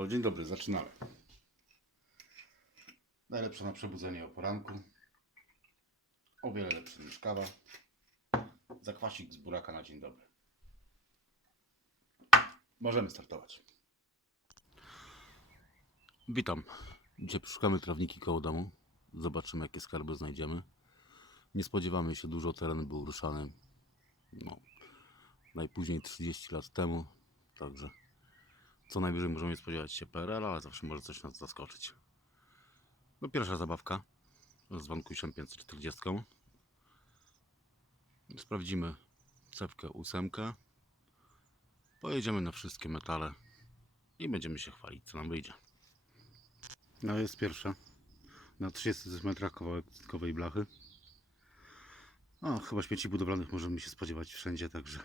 To dzień dobry, zaczynamy. Najlepsze na przebudzenie o poranku. O wiele lepsze niż kawa. Zakwasik z buraka na dzień dobry. Możemy startować. Witam. Dzisiaj szukamy trawniki koło domu. Zobaczymy, jakie skarby znajdziemy. Nie spodziewamy się, dużo teren był ruszany. No, najpóźniej 30 lat temu. Także co najwyżej możemy spodziewać się PRL, ale zawsze może coś nas zaskoczyć. No pierwsza zabawka z Vanquishem 540. Sprawdzimy cewkę ósemkę. Pojedziemy na wszystkie metale i będziemy się chwalić, co nam wyjdzie. No jest pierwsza. Na 30 cm kawałek blachy. O, chyba śmieci budowlanych możemy się spodziewać wszędzie, także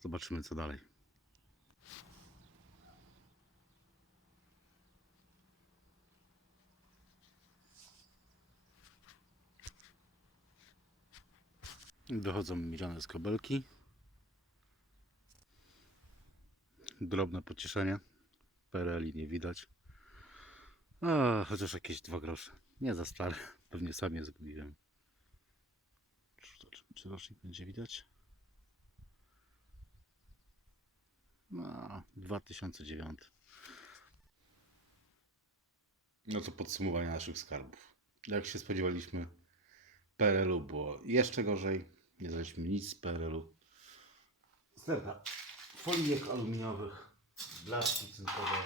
zobaczymy co dalej. Dochodzą miedziane skobelki. Drobne pocieszenie. PRL nie widać. A, chociaż jakieś dwa grosze. Nie za stare. Pewnie sam je zgubiłem. Czy rocznik będzie widać? No, 2009. No to podsumowanie naszych skarbów. Jak się spodziewaliśmy, PRL-u było jeszcze gorzej. Nie znaleźliśmy nic z PRL-u. Sterta folijek aluminiowych, blaszki cynkowe,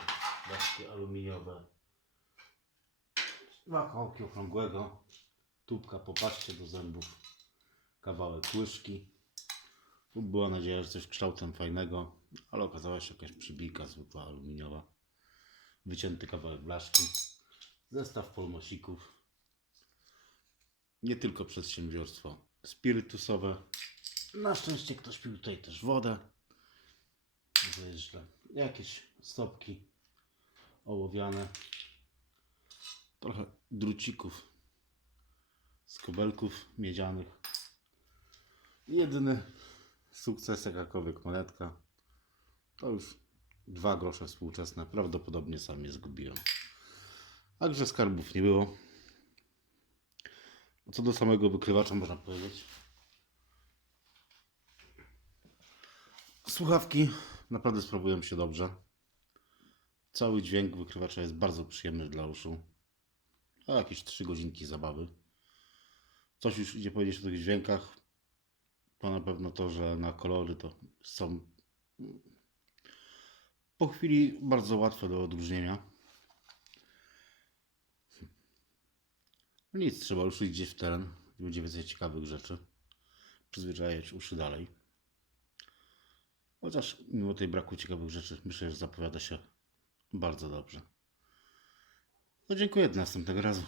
blaszki aluminiowe, dwa kawałki okrągłego, tubka popatrzcie do zębów, kawałek łyżki. Tu była nadzieja, że coś kształtem fajnego, ale okazała się jakaś przybijka zwykła aluminiowa. Wycięty kawałek blaszki, zestaw polmosików, nie tylko przedsiębiorstwo spirytusowe. Na szczęście ktoś pił tutaj też wodę. To. Jakieś stopki ołowiane. Trochę drucików z kobelków miedzianych. Jedyny sukces jakakolwiek monetka. To już dwa grosze współczesne. Prawdopodobnie sam je zgubiłem. Także skarbów nie było. Co do samego wykrywacza można powiedzieć. Słuchawki naprawdę sprawują się dobrze. Cały dźwięk wykrywacza jest bardzo przyjemny dla uszu. A jakieś 3 godzinki zabawy. Coś już idzie powiedzieć o tych dźwiękach. To na pewno to, że na kolory to są po chwili bardzo łatwe do odróżnienia. Nic, trzeba ruszyć gdzieś w teren, będzie więcej ciekawych rzeczy. Przyzwyczajać uszy dalej. Chociaż mimo tej braku ciekawych rzeczy, myślę, że zapowiada się bardzo dobrze. No dziękuję, do następnego razu.